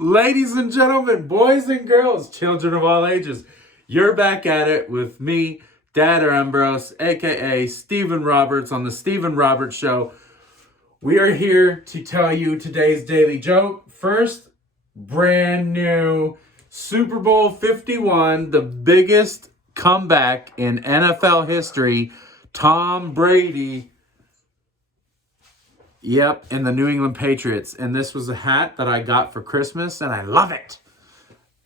Ladies and gentlemen, boys and girls, children of all ages, you're back at it with me, Dad Ambrose, aka Stephen Roberts on the Stephen Roberts Show. We are here to tell you today's daily joke. First, brand new Super Bowl 51, the biggest comeback in NFL history. Tom Brady, in the New England Patriots. And this was a hat that I got for Christmas, and I love it.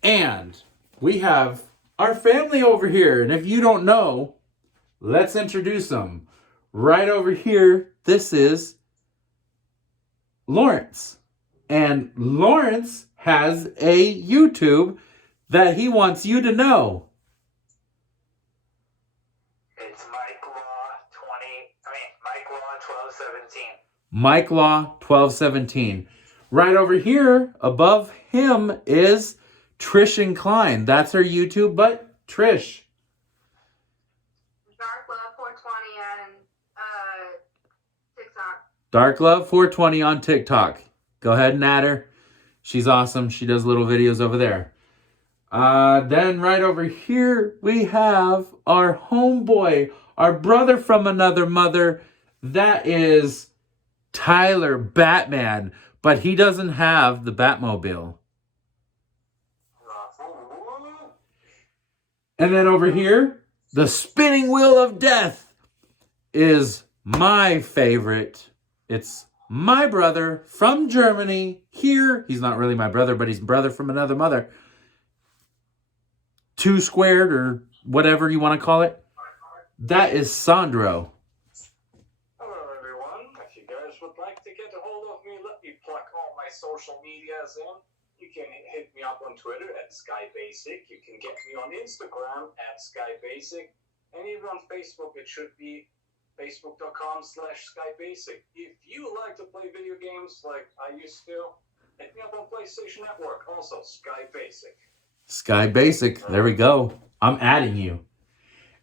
And we have our family over here. And if you don't know, let's introduce them. Right over here, this is Lawrence. And Lawrence has a YouTube that he wants you to know. It's Mike Law 1217. Mike Law 1217. Right over here, above him, is Trish and Klein. That's her YouTube, but Trish. Dark Love 420 on TikTok. Dark Love 420 on TikTok. Go ahead and add her. She's awesome. She does little videos over there. Then right over here, we have our homeboy, our brother from another mother. That is Tyler Batman, but he doesn't have the Batmobile. And then over here, the spinning wheel of death is my favorite. It's my brother from Germany here. He's not really my brother, but he's brother from another mother. Two squared or whatever you want to call it. That is Sandro. Hello everyone. If you guys would like to get a hold of me, let me plug all my social medias in. You can hit me up on Twitter at SkyBasic. You can get me on Instagram at SkyBasic. And even on Facebook, it should be facebook.com/SkyBasic. If you like to play video games like I used to, hit me up on PlayStation Network, also SkyBasic. SkyBasic, there we go. I'm adding you.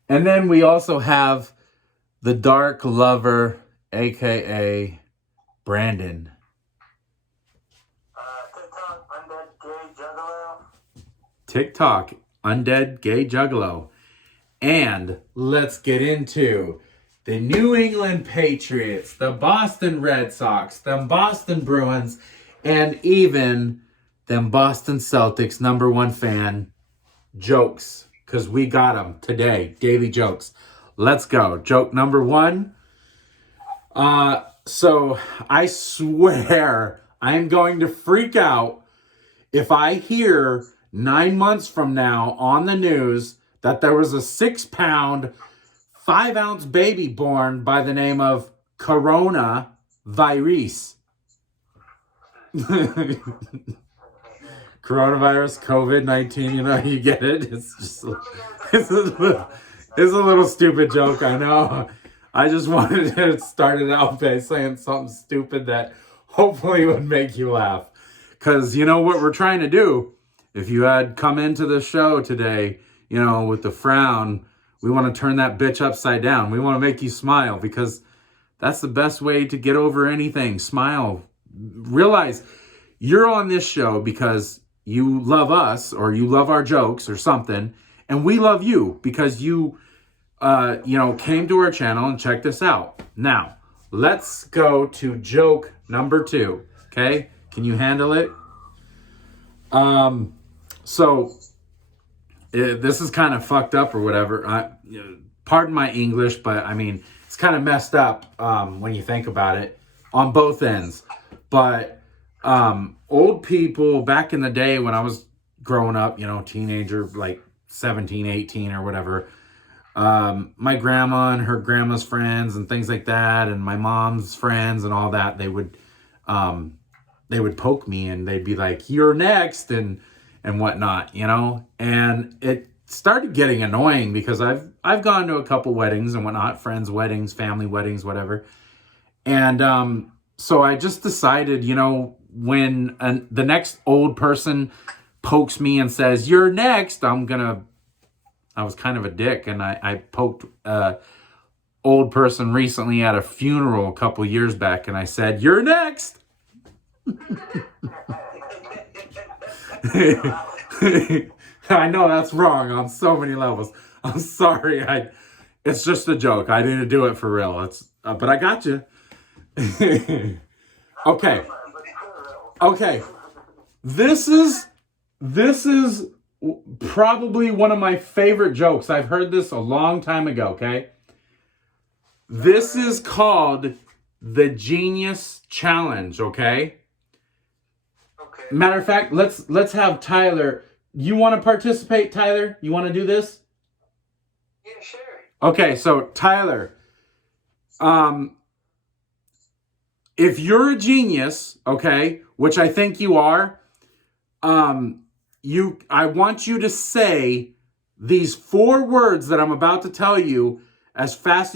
And then we also have the Dark Lover, aka Brandon. TikTok, Undead Gay Juggalo. And let's get into the New England Patriots, the Boston Red Sox, the Boston Bruins, and even them Boston Celtics #1 fan jokes. Because we got them today, daily jokes. Let's go. Joke number 1. So I swear I'm going to freak out if I hear 9 months from now on the news that there was a 6-pound, 5-ounce baby born by the name of Corona Virus. Coronavirus, COVID-19, you get it. It's just it's a little stupid joke, I know. I just wanted to start it out by saying something stupid that hopefully would make you laugh. Because you know what we're trying to do. If you had come into the show today, with the frown, we want to turn that bitch upside down. We want to make you smile because that's the best way to get over anything. Smile. Realize you're on this show because you love us or you love our jokes or something. And we love you because you, came to our channel and checked us out. Now, let's go to joke number 2. Okay? Can you handle it? So this is kind of fucked up or whatever. Pardon my English, but I mean, it's kind of messed up when you think about it on both ends. But old people back in the day when I was growing up, teenager, like 17, 18 or whatever, my grandma and her grandma's friends and things like that, and my mom's friends and all that, they would poke me and they'd be like, "You're next," and whatnot, and it started getting annoying because I've gone to a couple weddings and whatnot, friends' weddings, family weddings, whatever. And so I just decided, when the next old person pokes me and says, "You're next," I was kind of a dick, and I poked old person recently at a funeral a couple years back, and I said, "You're next." I know that's wrong on so many levels. I'm sorry. It's just a joke. I didn't do it for real. But I got you. Okay. Okay. This is probably one of my favorite jokes. I've heard this a long time ago, okay? This is called the Genius Challenge, okay? Okay. Matter of fact, let's have Tyler. You want to participate, Tyler? You want to do this? Yeah, sure. Okay, so Tyler, if you're a genius, okay, which I think you are, I want you to say these 4 words that I'm about to tell you as fast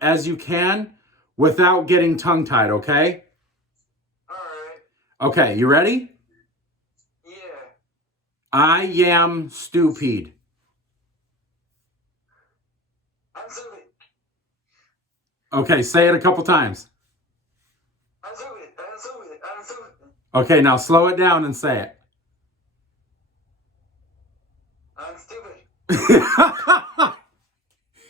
as you can without getting tongue-tied, okay? All right. Okay, you ready? Yeah. I am stupid. I'm stupid. Okay, say it a couple times. I'm stupid. I'm stupid. I'm stupid. Okay, now slow it down and say it. I'm stupid.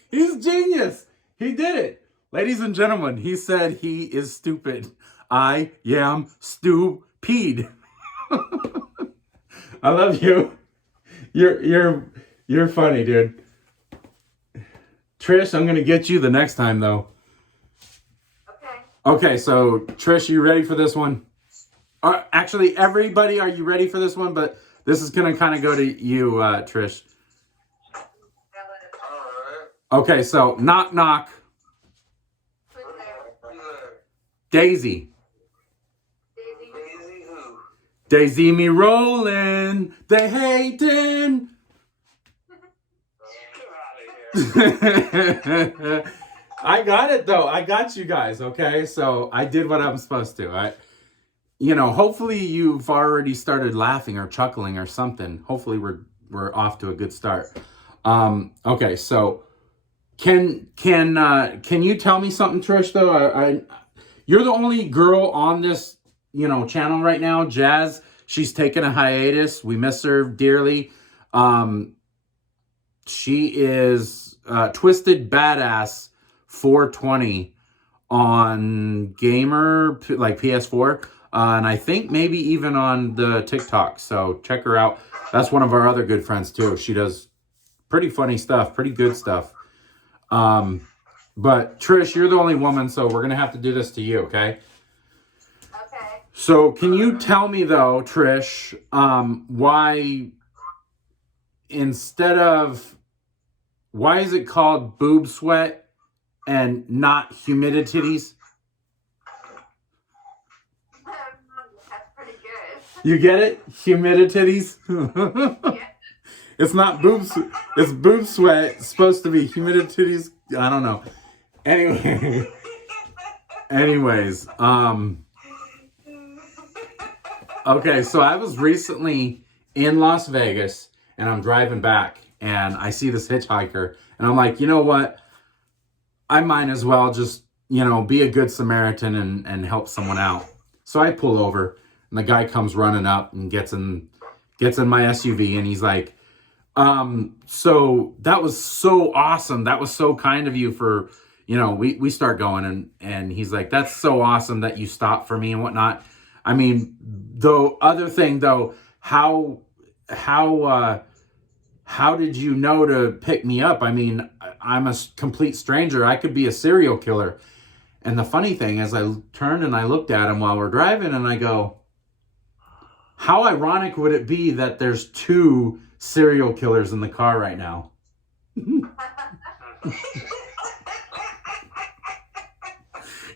He's genius. He did it. Ladies and gentlemen, he said he is stupid. I am stupid. I love you. You're funny, dude. Trish, I'm going to get you the next time though. Okay. Okay, so Trish, you ready for this one? Actually, everybody, are you ready for this one? But this is going to kind of go to you, Trish. All right. Okay, so knock, knock. Who's there? Daisy. Daisy. Daisy who? They see me rolling. They hating. Get out of here. I got it though. I got you guys. Okay, so I did what I'm supposed to. Hopefully you've already started laughing or chuckling or something. Hopefully we're off to a good start. Okay, so can you tell me something, Trish? Though you're the only girl on this channel right now. Jazz, she's taking a hiatus. We miss her dearly. She is Twisted Badass 420 on Gamer, like PS4. And I think maybe even on the TikTok. So check her out. That's one of our other good friends too. She does pretty funny stuff, pretty good stuff. But Trish, you're the only woman, so we're going to have to do this to you, okay? Okay. So can you tell me though, Trish, why is it called boob sweat and not humidititties? That's pretty good. You get it? Humidititties? Yeah. It's not boobs. It's boob sweat. It's supposed to be humidititties. I don't know. Anyways, okay, so I was recently in Las Vegas and I'm driving back and I see this hitchhiker and I'm like, you know what? I might as well just, be a good Samaritan and help someone out. So I pull over and the guy comes running up and gets in my SUV and he's like, so that was so awesome. That was so kind of you for, we start going and he's like, that's so awesome that you stopped for me and whatnot. I mean, the other thing though, how did you know to pick me up? I mean, I'm a complete stranger. I could be a serial killer. And the funny thing is I turned and I looked at him while we're driving and I go, how ironic would it be that there's 2 serial killers in the car right now?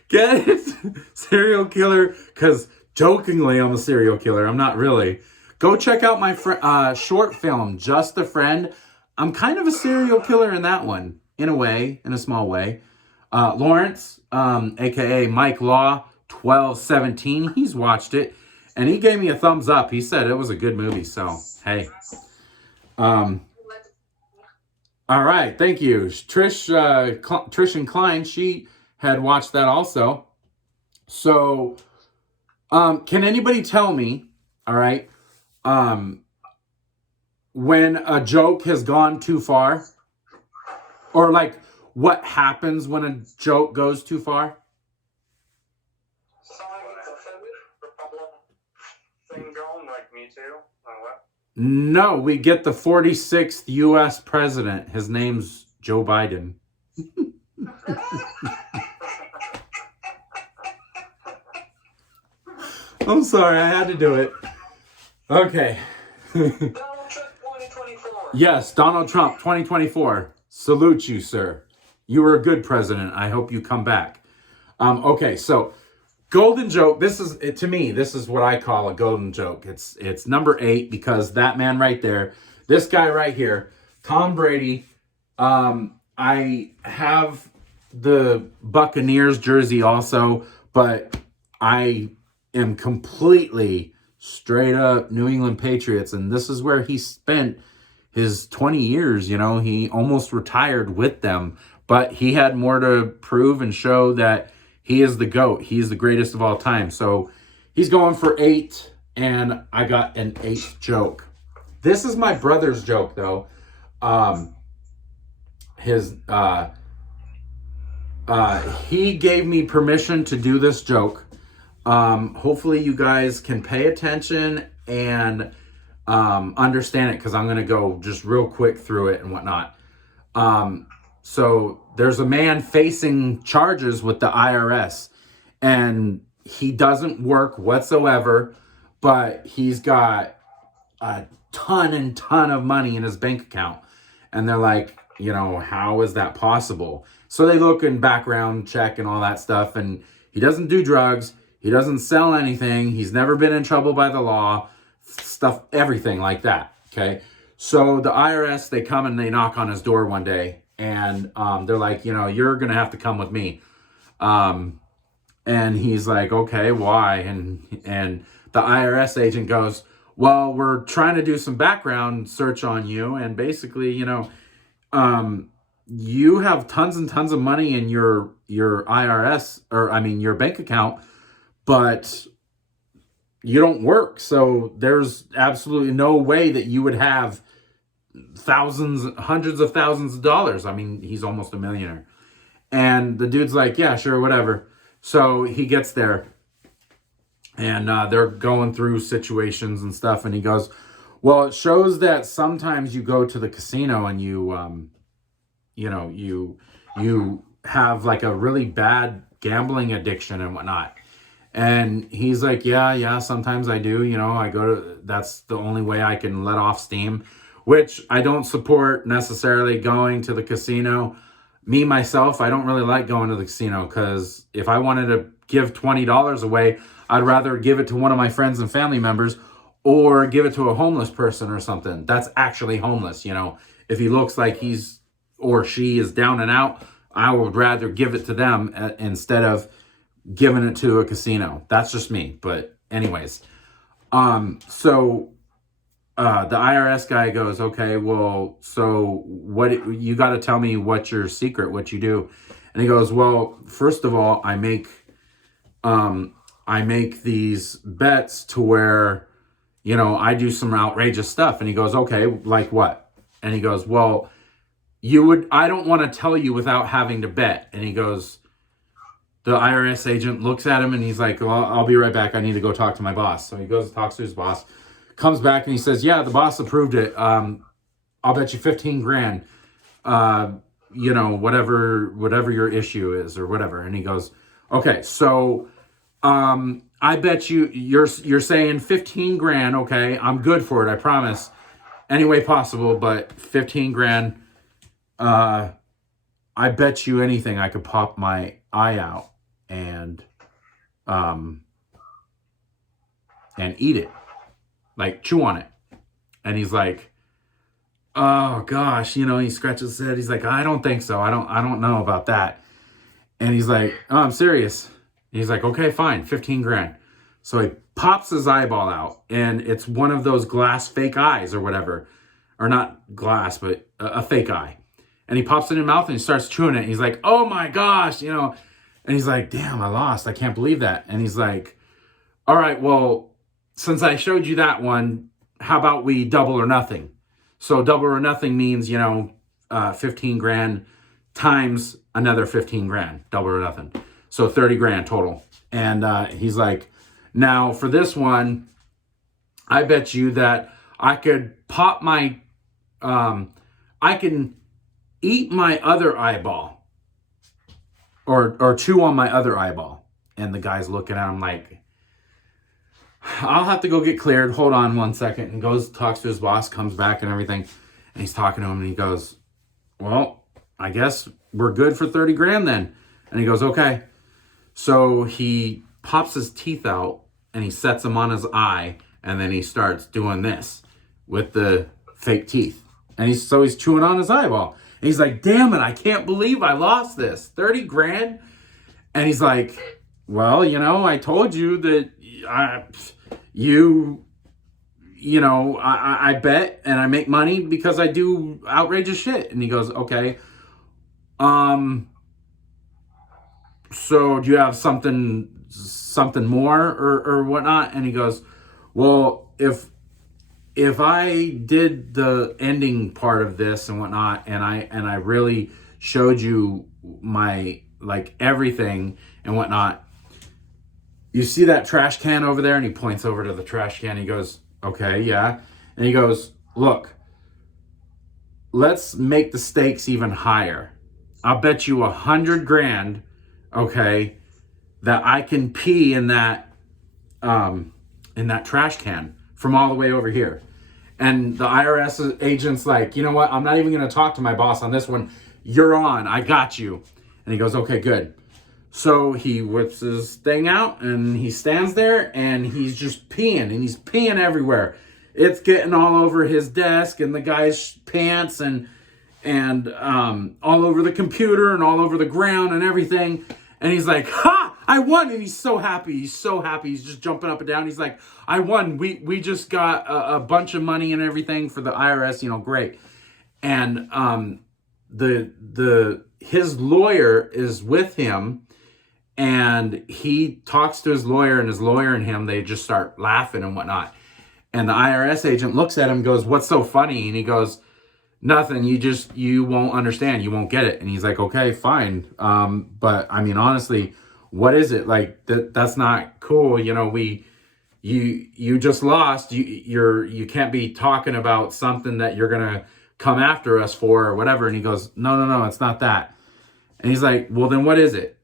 Get it? Serial killer, because jokingly I'm a serial killer. I'm not really. Go check out my short film, Just a Friend. I'm kind of a serial killer in that one, in a small way. Lawrence, aka Mike Law, 1217, he's watched it. And he gave me a thumbs up. He said it was a good movie. So, hey. All right. Thank you. Trish and Klein, she had watched that also. So, can anybody tell me, all right, when a joke has gone too far, or like what happens when a joke goes too far? Someone gets offended, Republic thing going, like me too, or what? No, we get the 46th U.S. president. His name's Joe Biden. I'm sorry, I had to do it. Okay. Donald Trump 2024. Yes, Donald Trump 2024. Salute you, sir. You were a good president. I hope you come back. Okay, so golden joke. This is, to me, this is what I call a golden joke. It's number 8 because that man right there, this guy right here, Tom Brady. I have the Buccaneers jersey also, but I am completely straight up New England Patriots, and this is where he spent his 20 years. You know, he almost retired with them, but he had more to prove and show that he is the GOAT. He is the greatest of all time. So he's going for 8, and I got an 8th joke. This is my brother's joke, though. He gave me permission to do this joke. Hopefully you guys can pay attention and understand it, because I'm going to go just real quick through it and whatnot. So there's a man facing charges with the IRS, and he doesn't work whatsoever, but he's got a ton of money in his bank account. And they're like, you know, how is that possible? So they look in background check and all that stuff, and he doesn't do drugs. He doesn't sell anything. He's never been in trouble by the law, stuff, everything like that. Okay. So the IRS, they come and they knock on his door one day, and they're like, you know, you're going to have to come with me. And he's like, okay, why? And the IRS agent goes, well, we're trying to do some background search on you. And basically, you know, you have tons and tons of money in your IRS, or I mean, your bank account, but you don't work. So there's absolutely no way that you would have thousands, hundreds of thousands of dollars. I mean, he's almost a millionaire. And the dude's like, yeah, sure, whatever. So he gets there, and they're going through situations and stuff. And he goes, well, it shows that sometimes you go to the casino and you have like a really bad gambling addiction and whatnot. And he's like, yeah, sometimes I do. You know, I go to, that's the only way I can let off steam, which I don't support necessarily going to the casino. Me, myself, I don't really like going to the casino, because if I wanted to give $20 away, I'd rather give it to one of my friends and family members, or give it to a homeless person or something that's actually homeless. You know, if he looks like he's or she is down and out, I would rather give it to them instead of giving it to a casino. That's just me. But anyways, so the IRS guy goes, okay, well, so what, you got to tell me what's your secret, what you do. And he goes, well, first of all, I make these bets to where, you know, I do some outrageous stuff. And he goes, okay, like what? And he goes, well, I don't want to tell you without having to bet. And he goes, the IRS agent looks at him and he's like, well, I'll be right back. I need to go talk to my boss. So he goes and talks to his boss, comes back and he says, yeah, the boss approved it. I'll bet you 15 grand, you know, whatever your issue is or whatever. And he goes, okay, so, I bet you're saying 15 grand. Okay. I'm good for it. I promise. Any way possible, but 15 grand, I bet you anything I could pop my eye out and eat it, like chew on it. And he's like, oh gosh, you know, he scratches his head. He's like, I don't think so. I don't know about that. And he's like, oh, I'm serious. And he's like, okay, fine, 15 grand. So he pops his eyeball out, and it's one of those glass fake eyes or whatever, or not glass, but a fake eye. And he pops it in his mouth and he starts chewing it. And he's like, oh my gosh, you know. And he's like, damn, I lost. I can't believe that. And he's like, all right, well, since I showed you that one, how about we double or nothing? So double or nothing means, 15 grand times another 15 grand, double or nothing. So 30 grand total. And he's like, now for this one, I bet you that I could pop my, I can eat my other eyeball or chew on my other eyeball. And the guy's looking at him like, I'll have to go get cleared. Hold on one second. And goes, talks to his boss, comes back and everything. And he's talking to him and he goes, well, I guess we're good for 30 grand then. And he goes, okay. So he pops his teeth out and he sets them on his eye. And then he starts doing this with the fake teeth. And he's chewing on his eyeball. And he's like, damn it, I can't believe I lost this. 30 grand? And he's like, well, I told you that I bet and I make money because I do outrageous shit. And he goes, okay. So do you have something more or whatnot? And he goes, well, if I did the ending part of this and whatnot, and I really showed you my, like, everything and whatnot, you see that trash can over there? And he points over to the trash can. He goes, okay, yeah. And he goes, look, let's make the stakes even higher. I'll bet you 100 grand, okay, that I can pee in that trash can from all the way over here. And the IRS agent's like, you know what? I'm not even going to talk to my boss on this one. You're on. I got you. And he goes, okay, good. So he whips his thing out and he stands there and he's just peeing and he's peeing everywhere. It's getting all over his desk and the guy's pants and all over the computer and all over the ground and everything. And he's like, ha, I won. And he's so happy. He's so happy. He's just jumping up and down. He's like, I won. We just got a bunch of money and everything for the IRS, great. And his lawyer is with him. And he talks to his lawyer, and his lawyer and him, they just start laughing and whatnot. And the IRS agent looks at him and goes, what's so funny? And he goes, nothing. You won't understand. You won't get it. And he's like, okay, fine. But I mean, honestly, what is it? Like, that's not cool. You just lost. You can't be talking about something that you're going to come after us for or whatever. And he goes, no, it's not that. And he's like, well, then what is it?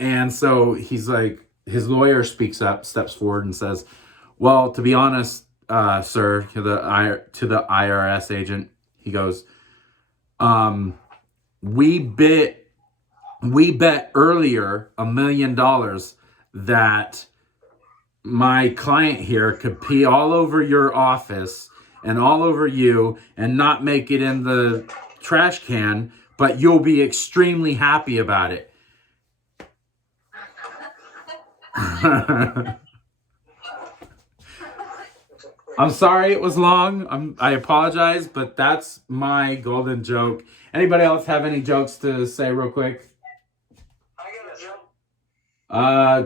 And so he's like, his lawyer steps forward and says, well, to be honest, sir, to the IRS agent, he goes, we bet earlier $1 million that my client here could pee all over your office and all over you and not make it in the trash can, but you'll be extremely happy about it. I'm sorry it was long. I apologize, but that's my golden joke. Anybody else have any jokes to say real quick? I got a joke.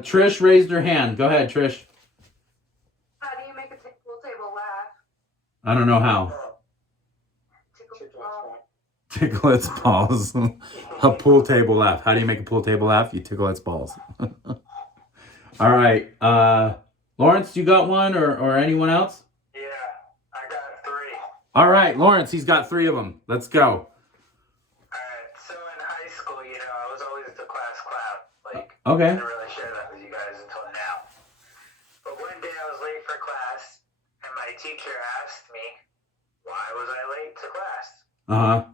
Trish raised her hand. Go ahead, Trish. How do you make a pool table laugh? I don't know how. Tickle its balls. A pool table laugh. How do you make a pool table laugh? You tickle its balls. All right. Lawrence, you got one or anyone else? Yeah, I got 3. All right, Lawrence, he's got 3 of them. Let's go. Alright, so in high school, I was always the class clown. Like, Okay. I didn't really share that with you guys until now. But one day I was late for class, and my teacher asked me, why was I late to class? Uh-huh.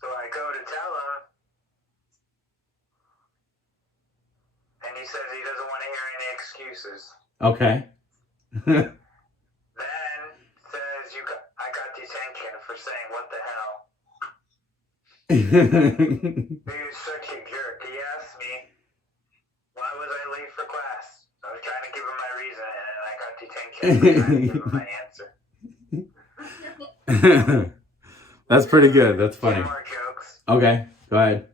So I go to tell him, and he says he doesn't want to hear any excuses. Okay. Then says, I got detention for saying what the hell. He was such a jerk. He asked me, why was I late for class? I was trying to give him my reason, and I got detention for trying to give him my answer. That's pretty good. That's funny. 2 more jokes. Okay, go ahead.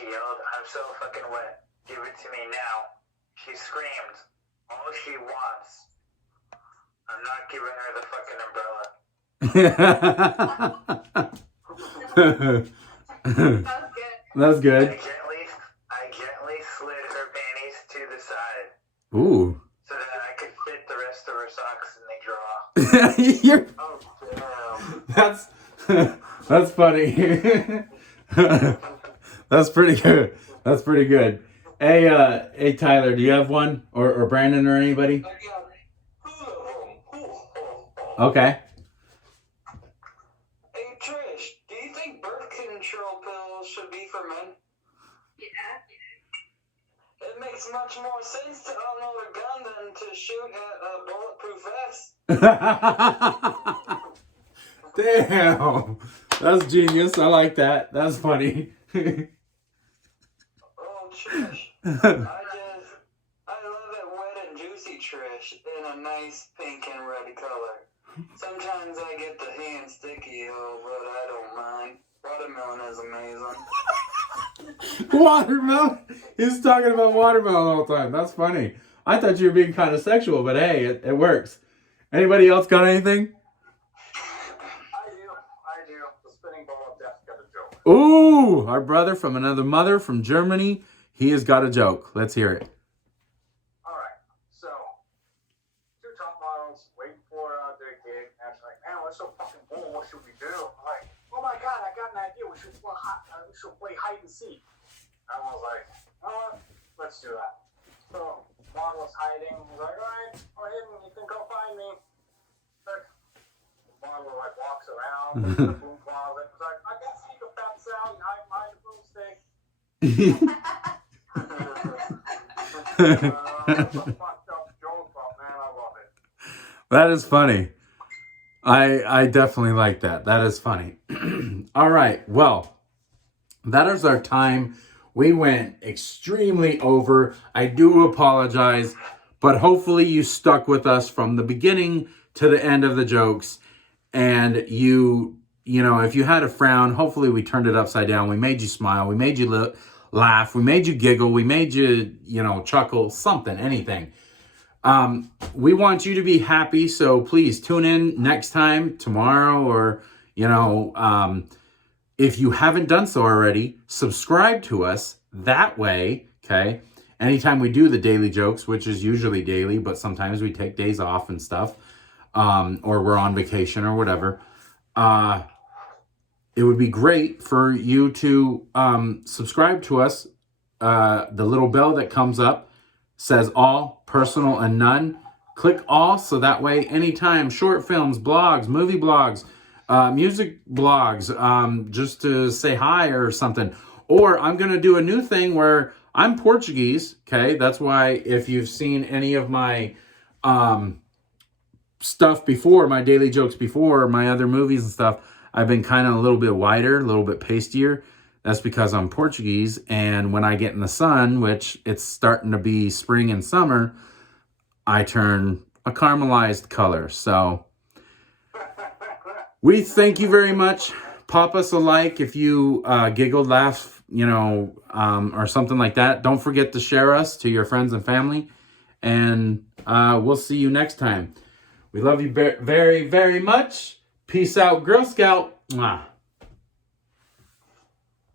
she yelled, "I'm so fucking wet. Give it to me now." She screamed, all she wants. I'm not giving her the fucking umbrella. That was good. That's good. I gently slid her panties to the side Ooh. so that I could fit the rest of her socks in the drawer. You're, Oh, damn. that's funny. That's pretty good. That's pretty good. Hey, Tyler, do you have one, or Brandon, or anybody? I got two of them. Okay. Hey, Trish, do you think birth control pills should be for men? Yeah. It makes much more sense to unload a gun than to shoot at a bulletproof vest. Damn, that's genius. I like that. That's funny. Oh, Trish. I love it wet and juicy, Trish, in a nice pink and red color. Sometimes I get the hand sticky, but I don't mind. Watermelon is amazing. Watermelon. He's talking about watermelon all the time. That's funny. I thought you were being kind of sexual, but hey, it works. Anybody else got anything? I do. The spinning ball of death got a joke. Ooh, our brother from another mother from Germany. He has got a joke. Let's hear it. Alright, so, two top models waiting for their gig, and it's like, man, we're so fucking bored, what should we do? I'm like, oh my god, I got an idea, we should play hide and seek. And I was like, let's do that. So, model was hiding, he's like, alright, I'm hidden, you can go find me. Like, the model like walks around, in the boom closet, he's like, I got psychopaths out and hide behind the boomstick. That's a fucked up joke, but man, I love it. That is funny. I definitely like that. That is funny. All right. Well, that is our time. We went extremely over. I do apologize, but hopefully you stuck with us from the beginning to the end of the jokes. And you know, if you had a frown, hopefully we turned it upside down. We made you smile. We made you laugh. We made you giggle. We made you, chuckle, something, anything. We want you to be happy. So please tune in next time, tomorrow, or, if you haven't done so already, subscribe to us that way. Okay. Anytime we do the daily jokes, which is usually daily, but sometimes we take days off and stuff, or we're on vacation or whatever. It would be great for you to subscribe to us. The little bell that comes up says all, personal, and none. Click all so that way anytime short films, blogs, movie blogs, music blogs, just to say hi or something. Or I'm going to do a new thing where I'm Portuguese, okay? That's why if you've seen any of my stuff before, my daily jokes before, my other movies and stuff, I've been kind of a little bit whiter, a little bit pastier. That's because I'm Portuguese, and when I get in the sun, which it's starting to be spring and summer, I turn a caramelized color. So we thank you very much. Pop us a like if you giggled, laughed, or something like that. Don't forget to share us to your friends and family, and we'll see you next time. We love you very, very much. Peace out, Girl Scout. Mwah.